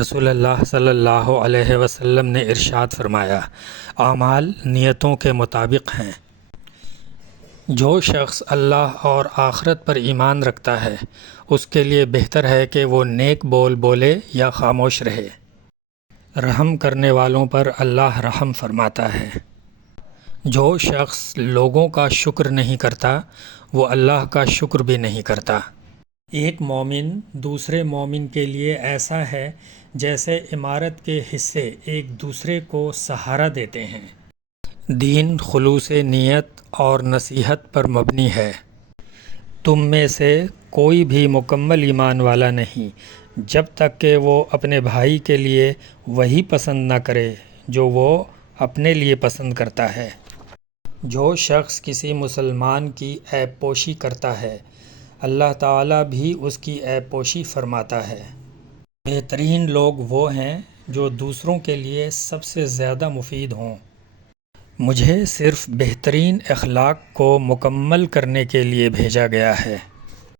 رسول اللہ صلی اللہ علیہ وسلم نے ارشاد فرمایا، اعمال نیتوں کے مطابق ہیں۔ جو شخص اللہ اور آخرت پر ایمان رکھتا ہے اس کے لیے بہتر ہے کہ وہ نیک بول بولے یا خاموش رہے۔ رحم کرنے والوں پر اللہ رحم فرماتا ہے۔ جو شخص لوگوں کا شکر نہیں کرتا وہ اللہ کا شکر بھی نہیں کرتا۔ ایک مومن دوسرے مومن کے لیے ایسا ہے جیسے عمارت کے حصے ایک دوسرے کو سہارا دیتے ہیں۔ دین خلوص نیت اور نصیحت پر مبنی ہے۔ تم میں سے کوئی بھی مکمل ایمان والا نہیں جب تک کہ وہ اپنے بھائی کے لیے وہی پسند نہ کرے جو وہ اپنے لیے پسند کرتا ہے۔ جو شخص کسی مسلمان کی عیب پوشی کرتا ہے اللہ تعالیٰ بھی اس کی عیب پوشی فرماتا ہے۔ بہترین لوگ وہ ہیں جو دوسروں کے لیے سب سے زیادہ مفید ہوں۔ مجھے صرف بہترین اخلاق کو مکمل کرنے کے لیے بھیجا گیا ہے۔